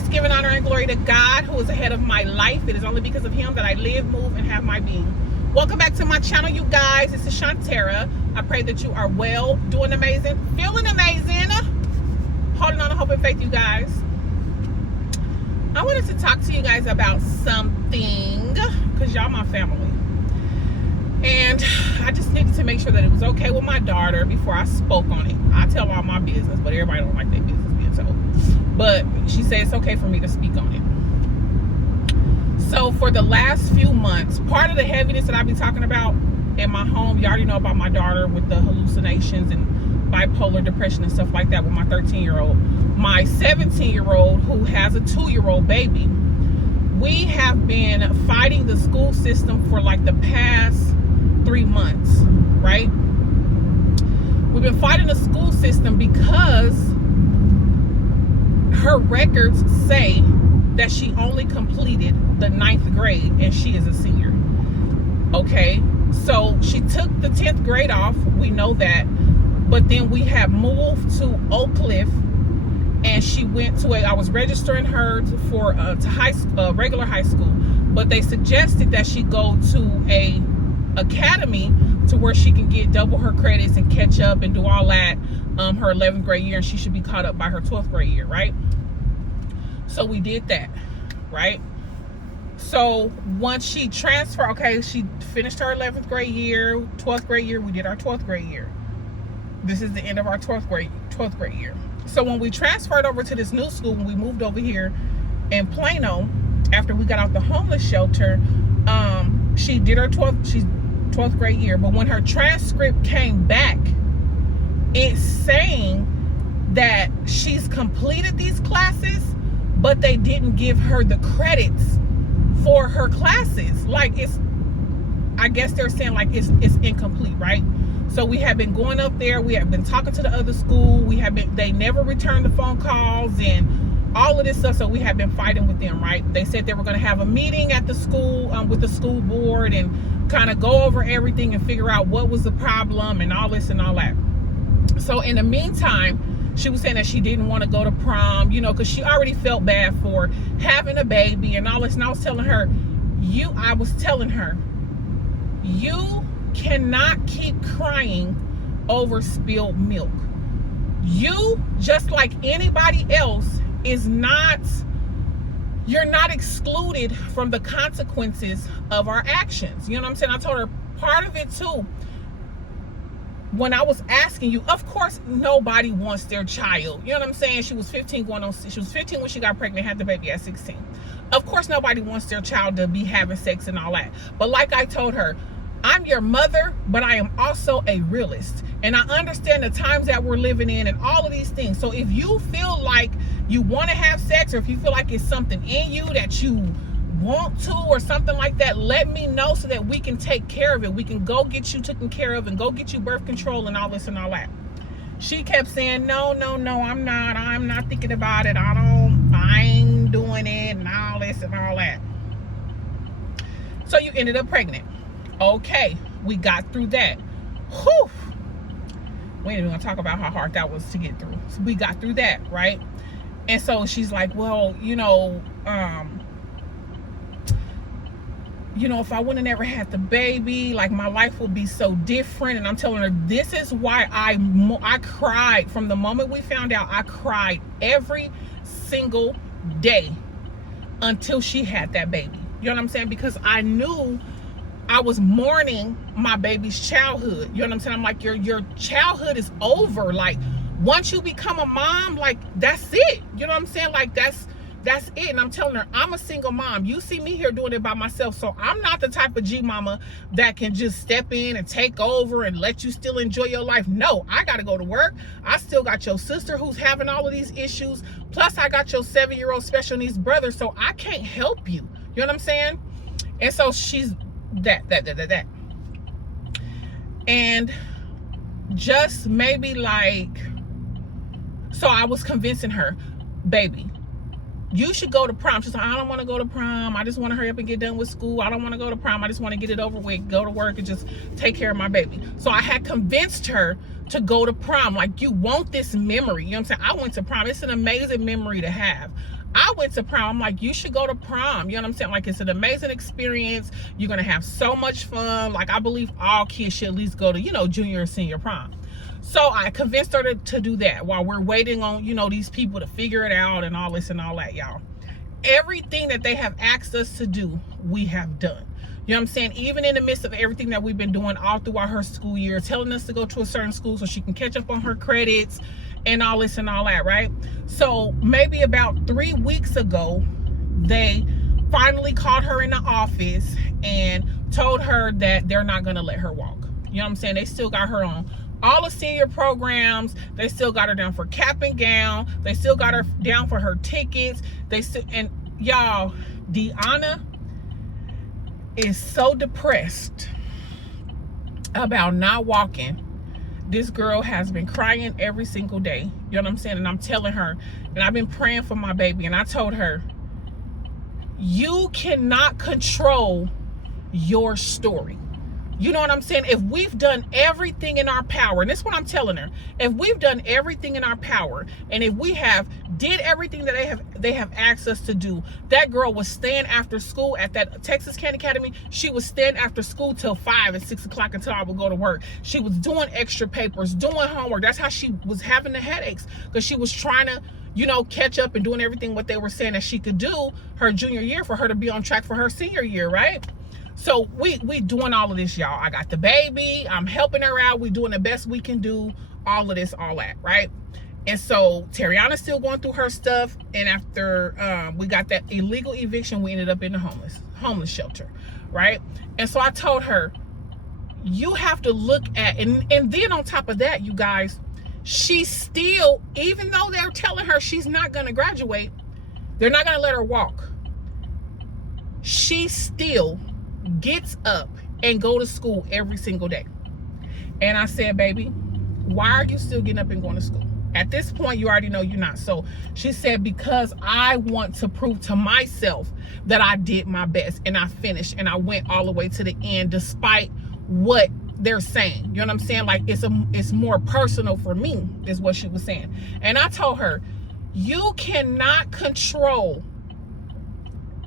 course, giving honor and glory to God, who is the head of my life. It is only because of him that I live, move, and have my being. Welcome back to my channel, you guys. This is Shantara. I pray that you are well, doing amazing, feeling amazing, holding on to hope and faith, you guys. I wanted to talk to you guys about something, because y'all my family. And I just needed to make sure that it was okay with my daughter before I spoke on it. I tell all my business, but everybody don't like their business being told. But she said it's okay for me to speak on it. So for the last few months, part of the heaviness that I've been talking about in my home, you already know about my daughter with the hallucinations and bipolar depression and stuff like that with my 13-year-old. My 17-year-old who has a 2-year-old baby, we have been fighting the school system for like the past 3 months, right? We've been fighting the school system because her records say that she only completed the 9th grade and she is a senior. Okay, so she took the 10th grade off, we know that, but then we have moved to Oak Cliff, and she went to I was registering her for regular high school, but they suggested that she go to a academy to where she can get double her credits and catch up and do all that her 11th grade year, and she should be caught up by her 12th grade year, right? So we did that, right? So once she transferred, okay, she finished her 11th grade year, 12th grade year, we did our 12th grade year. This is the end of our 12th grade year. So when we transferred over to this new school, when we moved over here in Plano, after we got out the homeless shelter, she did her 12th grade year. But when her transcript came back, it's saying that she's completed these classes, but they didn't give her the credits for her classes. Like, I guess they're saying like it's incomplete, right? So we have been going up there. We have been talking to the other school. They never returned the phone calls and all of this stuff. So we have been fighting with them, right? They said they were going to have a meeting at the school with the school board and kind of go over everything and figure out what was the problem and all this and all that. So in the meantime, she was saying that she didn't want to go to prom, you know, because she already felt bad for having a baby and all this. And I was telling her, you cannot keep crying over spilled milk. You, just like anybody else, you're not excluded from the consequences of our actions. You know what I'm saying? I told her part of it too, when I was asking you, of course nobody wants their child, you know what I'm saying? She was 15 when she got pregnant, had the baby at 16. Of course nobody wants their child to be having sex and all that. But like I told her, I'm your mother, but I am also a realist. And I understand the times that we're living in and all of these things. So if you feel like you want to have sex, or if you feel like it's something in you that you want to or something like that, let me know so that we can take care of it. We can go get you taken care of and go get you birth control and all this and all that. She kept saying, no, I'm not thinking about it. I ain't doing it and all this and all that. So you ended up pregnant. Okay, we got through that. Whew. We ain't even gonna talk about how hard that was to get through. So we got through that, right? And so she's like, well, if I wouldn't have never had the baby, like my life would be so different. And I'm telling her, this is why I cried from the moment we found out. I cried every single day until she had that baby. You know what I'm saying? Because I knew I was mourning my baby's childhood. You know what I'm saying? I'm like, your childhood is over. Like, once you become a mom, like, that's it. You know what I'm saying? Like, that's it. And I'm telling her, I'm a single mom. You see me here doing it by myself. So I'm not the type of G mama that can just step in and take over and let you still enjoy your life. No, I got to go to work. I still got your sister who's having all of these issues. Plus I got your 7-year-old special needs brother. So I can't help you. You know what I'm saying? And so she's that. And just maybe like, so I was convincing her, baby, you should go to prom. She's like, I don't want to go to prom. I just want to hurry up and get done with school. I don't want to go to prom. I just want to get it over with, go to work and just take care of my baby. So I had convinced her to go to prom. Like, you want this memory. You know what I'm saying? I went to prom. It's an amazing memory to have. I went to prom. I'm like, you should go to prom. You know what I'm saying? Like, it's an amazing experience. You're going to have so much fun. Like, I believe all kids should at least go to, junior or senior prom. So I convinced her to do that while we're waiting on, these people to figure it out and all this and all that, y'all. Everything that they have asked us to do, we have done. You know what I'm saying? Even in the midst of everything that we've been doing all throughout her school year, telling us to go to a certain school so she can catch up on her credits and all this and all that, right? So maybe about 3 weeks ago, they finally called her in the office and told her that they're not going to let her walk. You know what I'm saying? They still got her on all the senior programs. They still got her down for cap and gown. They still got her down for her tickets. And y'all, Deanna is so depressed about not walking. This girl has been crying every single day. You know what I'm saying? And I'm telling her, and I've been praying for my baby, and I told her, you cannot control your story. You know what I'm saying? If we've done everything in our power, and this is what I'm telling her, if we've done everything in our power, and if we have did everything that they have asked us to do, that girl was staying after school at that Texas Candy Academy. She was staying after school till 5 and 6 o'clock until I would go to work. She was doing extra papers, doing homework. That's how she was having the headaches, because she was trying to, catch up and doing everything what they were saying that she could do her junior year for her to be on track for her senior year, right? So we doing all of this, y'all. I got the baby. I'm helping her out. We doing the best we can do. All of this, all that, right? And so Terriana's still going through her stuff. And after we got that illegal eviction, we ended up in the homeless shelter, right? And so I told her, you have to look at, and then on top of that, you guys, she still, even though they're telling her she's not going to graduate, they're not going to let her walk. She still gets up and go to school every single day. And I said, baby, why are you still getting up and going to school? At this point, you already know you're not. So she said, because I want to prove to myself that I did my best and I finished and I went all the way to the end despite what they're saying. You know what I'm saying? Like, it's more personal for me, is what she was saying. And I told her, you cannot control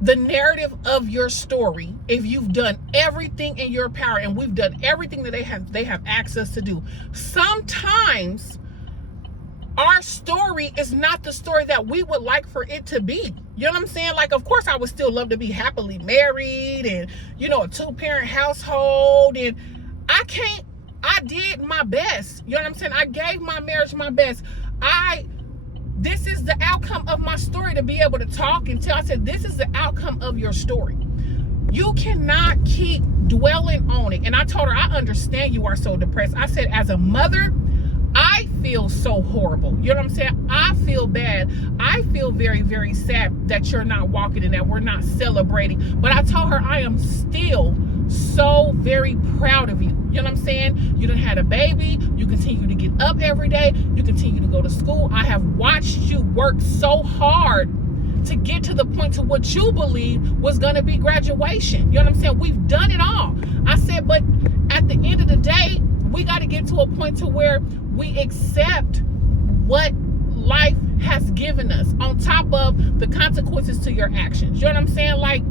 the narrative of your story if you've done everything in your power, and we've done everything that they have access to do. Sometimes our story is not the story that we would like for it to be. You know what I'm saying? Like, of course I would still love to be happily married and, a 2-parent household, and I did my best. You know what I'm saying? I gave my marriage my best. This is the outcome of my story, to be able to talk and tell. I said, this is the outcome of your story. You cannot keep dwelling on it. And I told her, I understand you are so depressed. I said, as a mother, I feel so horrible. You know what I'm saying? I feel bad. I feel very, very sad that you're not walking and that we're not celebrating. But I told her, I am still so very proud of you. You know what I'm saying? You done had a baby. You continue to get up every day. You continue to go to school. I have watched you work so hard to get to the point to what you believed was going to be graduation. You know what I'm saying? We've done it all. I said, but at the end of the day, we got to get to a point to where we accept what life has given us on top of the consequences to your actions. You know what I'm saying? Like,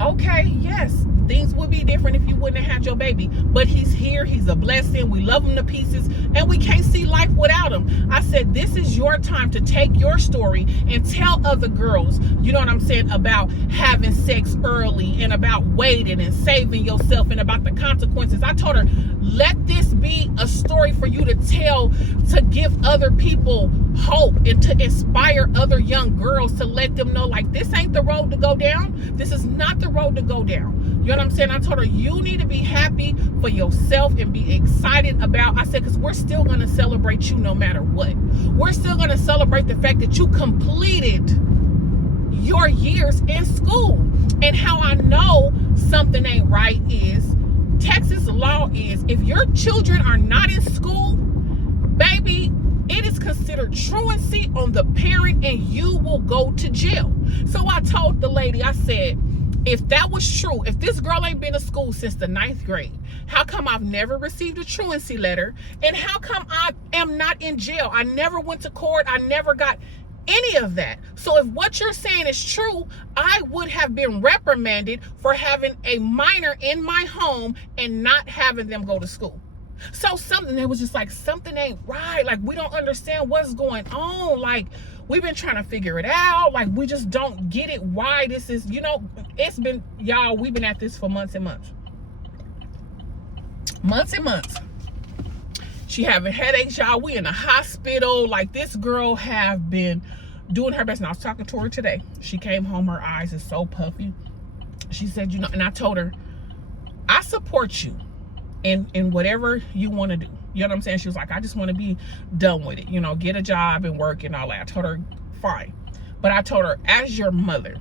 okay, yes, things would be different if you wouldn't have had your baby, but he's here. He's a blessing. We love him to pieces, and we can't see life without him. I said, this is your time to take your story and tell other girls, you know what I'm saying, about having sex early and about waiting and saving yourself and about the consequences. I told her, let this be a story for you to tell, to give other people hope and to inspire other young girls, to let them know, like, this ain't the road to go down. This is not the road to go down. You know what I'm saying? I told her, you need to be happy for yourself and be excited about, I said, because we're still going to celebrate you no matter what. We're still going to celebrate the fact that you completed your years in school. And how I know something ain't right is, Texas law is, if your children are not in school, baby, it is considered truancy on the parent and you will go to jail. So I told the lady, I said, if that was true, if this girl ain't been to school since the 9th grade, how come I've never received a truancy letter? And how come I am not in jail? I never went to court. I never got any of that. So if what you're saying is true, I would have been reprimanded for having a minor in my home and not having them go to school. So something that was just like, something ain't right. Like, we don't understand what's going on. Like, we've been trying to figure it out. Like, we just don't get it, why this is, it's been, y'all, we've been at this for months and months. Months and months. She having headaches, y'all. We in the hospital. Like, this girl have been doing her best. And I was talking to her today. She came home, her eyes is so puffy. She said, and I told her, I support you in whatever you want to do. You know what I'm saying? She was like, I just want to be done with it. Get a job and work and all that. I told her, fine. But I told her, as your mother,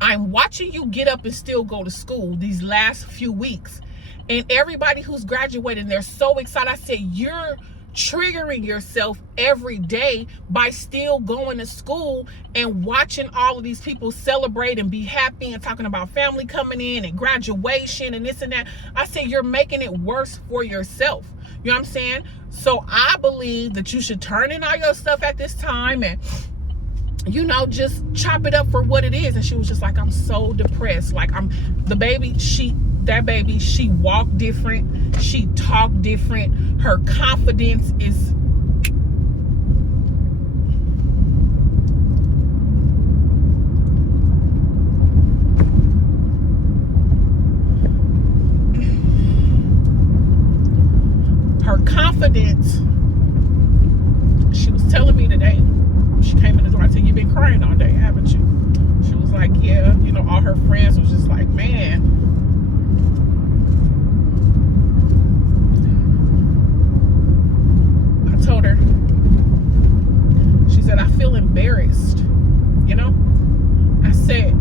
I'm watching you get up and still go to school these last few weeks. And everybody who's graduating, they're so excited. I said, you're triggering yourself every day by still going to school and watching all of these people celebrate and be happy and talking about family coming in and graduation and this and that. I said, you're making it worse for yourself. You know what I'm saying? So I believe that you should turn in all your stuff at this time and, just chop it up for what it is. And she was just like, I'm so depressed. Like, that baby, she walked different. She talked different. Her confidence is she was telling me today, she came in the door, I said, you've been crying all day, haven't you? She was like, yeah. All her friends was just like, man. I told her, she said, I feel embarrassed. I said,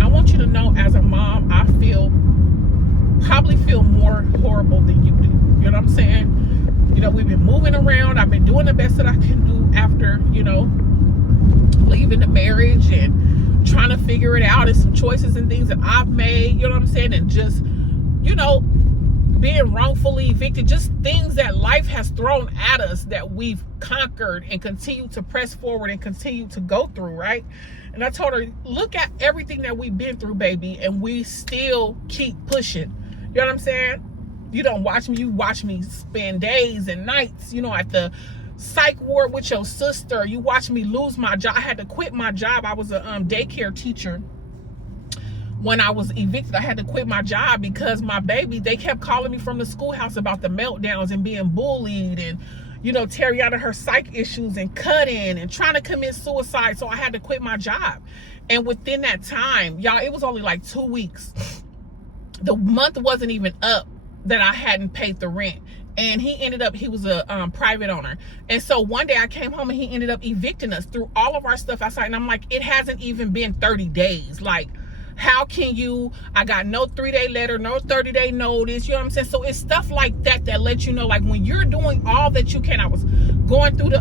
I want you to know, as a mom, I probably feel more horrible than you do. You know what I'm saying? We've been moving around. I've been doing the best that I can do after, leaving the marriage and trying to figure it out, and some choices and things that I've made, you know what I'm saying? And just, being wrongfully evicted, just things that life has thrown at us that we've conquered and continue to press forward and continue to go through, right? And I told her, look at everything that we've been through, baby, and we still keep pushing. You know what I'm saying? You don't watch me. You watch me spend days and nights, at the psych ward with your sister. You watch me lose my job. I had to quit my job. I was a daycare teacher. When I was evicted, I had to quit my job because my baby, they kept calling me from the schoolhouse about the meltdowns and being bullied and, tearing out of her psych issues and cutting and trying to commit suicide. So I had to quit my job. And within that time, y'all, it was only like 2 weeks. The month wasn't even up that I hadn't paid the rent. And he was a private owner. And so one day I came home and he ended up evicting us, threw all of our stuff outside. And I'm like, it hasn't even been 30 days. Like, how can I got no 3-day letter, no 30-day notice, you know what I'm saying? So it's stuff like that lets you know, like, when you're doing all that you can. I was going through the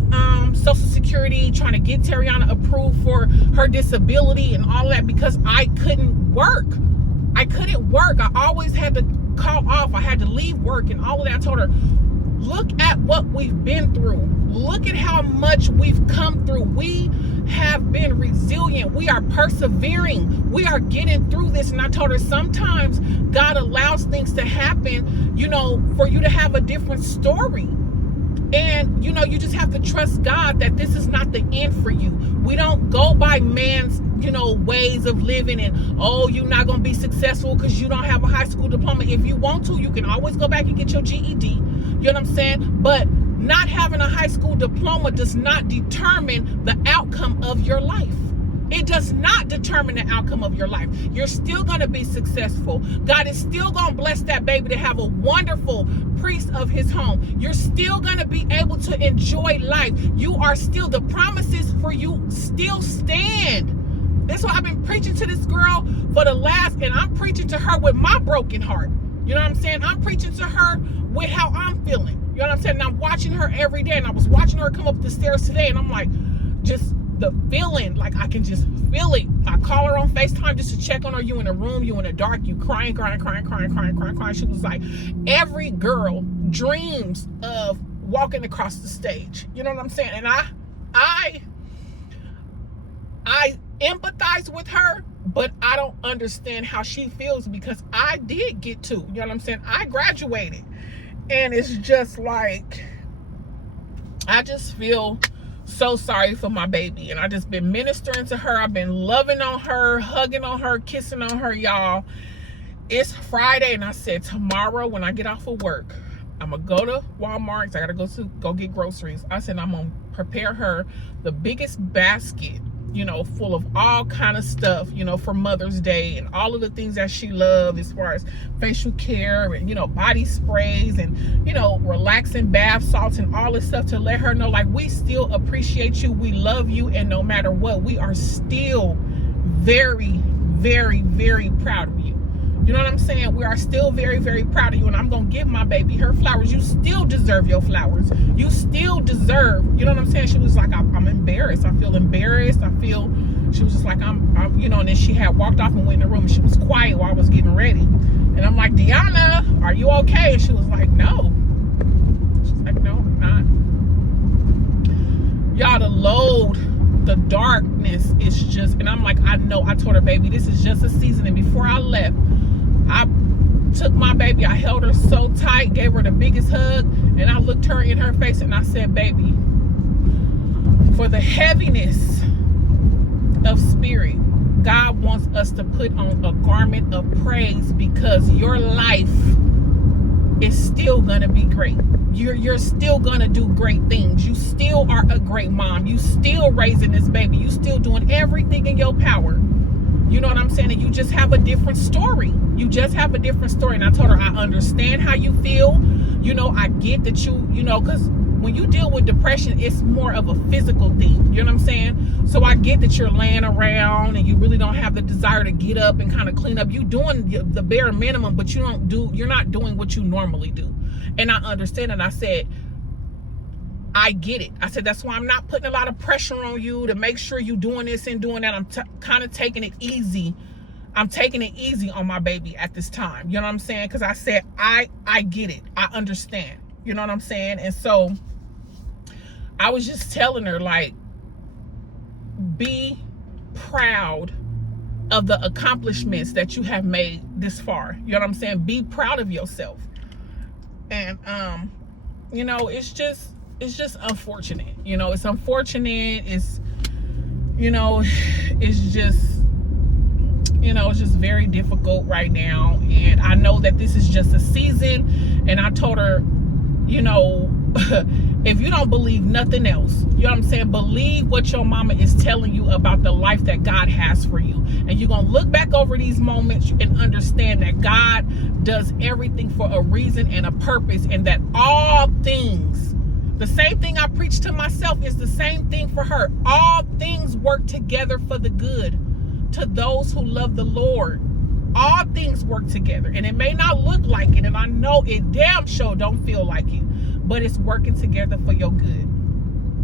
Social Security, trying to get Tariana approved for her disability and all of that because I couldn't work. I always had to call off. I had to leave work and all of that. I told her, look at what we've been through. Look at how much we've come through. We have been resilient. We are persevering. We are getting through this. And I told her, sometimes God allows things to happen, for you to have a different story. And, you just have to trust God that this is not the end for you. We don't go by man's, ways of living and, you're not going to be successful because you don't have a high school diploma. If you want to, you can always go back and get your GED. You know what I'm saying? But not having a high school diploma does not determine the outcome of your life. It does not determine the outcome of your life. You're still going to be successful. God is still going to bless that baby to have a wonderful priest of his home. You're still going to be able to enjoy life. The promises for you still stand. That's why I've been preaching to this girl and I'm preaching to her with my broken heart. You know what I'm saying? I'm preaching to her with how I'm feeling. You know what I'm saying? And I'm watching her every day, and I was watching her come up the stairs today, and I'm like, just the feeling, like I can just feel it. I call her on FaceTime just to check on her. You in a room, you in the dark, you crying. She was like, every girl dreams of walking across the stage. You know what I'm saying? And I empathize with her, but I don't understand how she feels, because I did get to, you know what I'm saying? I graduated. And it's just like, I just feel so sorry for my baby. And I just been ministering to her. I've been loving on her, hugging on her, kissing on her, y'all. It's Friday, and I said tomorrow when I get off of work, I'm gonna go to Walmart. I gotta go get groceries. I said I'm gonna prepare her the biggest basket, you know, full of all kind of stuff, you know, for Mother's Day, and all of the things that she loves as far as facial care and, you know, body sprays and, you know, relaxing bath salts and all this stuff, to let her know, like, we still appreciate you, we love you, and no matter what, we are still very, very, very proud of you. You know what I'm saying? We are still very, very proud of you, and I'm going to give my baby her flowers. You still deserve your flowers. You still deserve, you know what I'm saying? She was like, I'm embarrassed. I feel embarrassed. She was just like, I'm, you know, and then she had walked off and went in the room, and she was quiet while I was getting ready. And I'm like, Deanna, are you okay? And she was like, no. She's like, no, I'm not. Y'all, the load, the darkness is just, and I'm like, I know. I told her, baby, this is just a season. And before I left, I took my baby, I held her so tight, gave her the biggest hug, and I looked her in her face and I said, baby, for the heaviness of spirit, God wants us to put on a garment of praise, because your life is still gonna be great. You're still gonna do great things. You still are a great mom. You still raising this baby. You still doing everything in your power. You know what I'm saying? And you just have a different story. You just have a different story. And I told her, I understand how you feel. You know, I get that you know, because when you deal with depression, it's more of a physical thing. You know what I'm saying? So I get that you're laying around and you really don't have the desire to get up and kind of clean up. You doing the bare minimum, but you're not doing what you normally do. And I understand. And I said, I get it. I said, that's why I'm not putting a lot of pressure on you to make sure you're doing this and doing that. I'm kind of taking it easy. I'm taking it easy on my baby at this time. You know what I'm saying? Because I said, I get it. I understand. You know what I'm saying? And so I was just telling her, like, be proud of the accomplishments that you have made this far. You know what I'm saying? Be proud of yourself. And, you know, it's just unfortunate. You know, it's unfortunate. It's, you know, it's just, you know, it's just very difficult right now. And I know that this is just a season. And I told her, you know, if you don't believe nothing else, you know what I'm saying, believe what your mama is telling you about the life that God has for you. And you're going to look back over these moments and understand that God does everything for a reason and a purpose, and that all things, the same thing I preach to myself is the same thing for her. All things work together for the good to those who love the Lord. All things work together, and it may not look like it, and I know it damn sure don't feel like it, but it's working together for your good.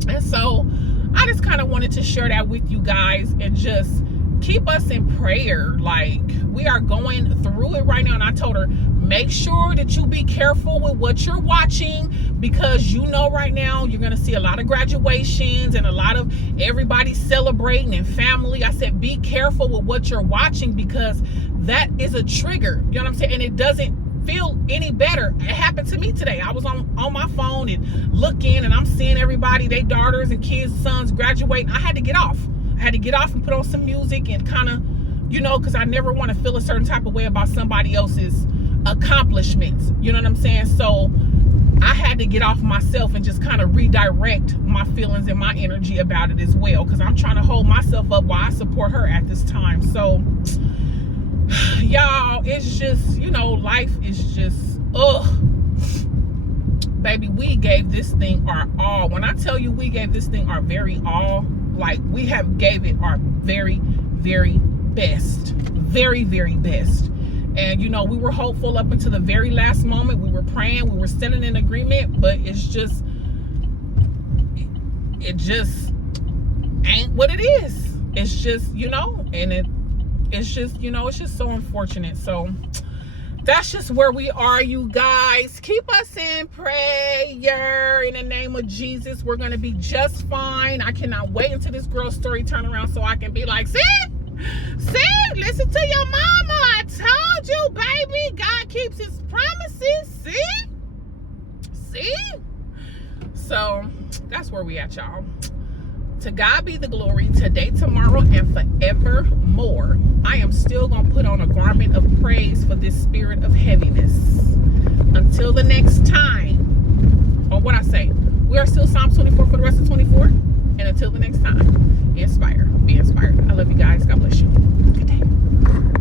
And so I just kind of wanted to share that with you guys, and just keep us in prayer. Like, we are going through it right now. And I told her, make sure that you be careful with what you're watching, because you know right now you're going to see a lot of graduations and a lot of everybody celebrating and family. I said, be careful with what you're watching, because that is a trigger. You know what I'm saying? And it doesn't feel any better. It happened to me today. I was on my phone and looking, and I'm seeing everybody, their daughters and kids, sons graduating. I had to get off. I had to get off and put on some music and kind of, you know, because I never want to feel a certain type of way about somebody else's accomplishments. You know what I'm saying? So I had to get off myself and just kind of redirect my feelings and my energy about it as well, because I'm trying to hold myself up while I support her at this time. So y'all, it's just, you know, life is just, baby, we gave this thing our all. When I tell you we gave this thing our very all, like, we have gave it our very, very best. Very, very best. And, you know, we were hopeful up until the very last moment. We were praying, we were standing in agreement, but it just ain't what it is. It's just, you know, and it's just, you know, it's just so unfortunate. So that's just where we are, you guys. Keep us in prayer in the name of Jesus. We're going to be just fine. I cannot wait until this girl's story turn around so I can be like, see, listen to your mama. I told you, baby. God keeps his promises. See? So that's where we at, y'all. To God be the glory today, tomorrow, and forevermore. I am still going to put on a garment of praise for this spirit of heaviness. Until the next time, or what I say, we are still Psalms 24 for the rest of 24. And until the next time, be inspired. I love you guys. God bless you. Good day.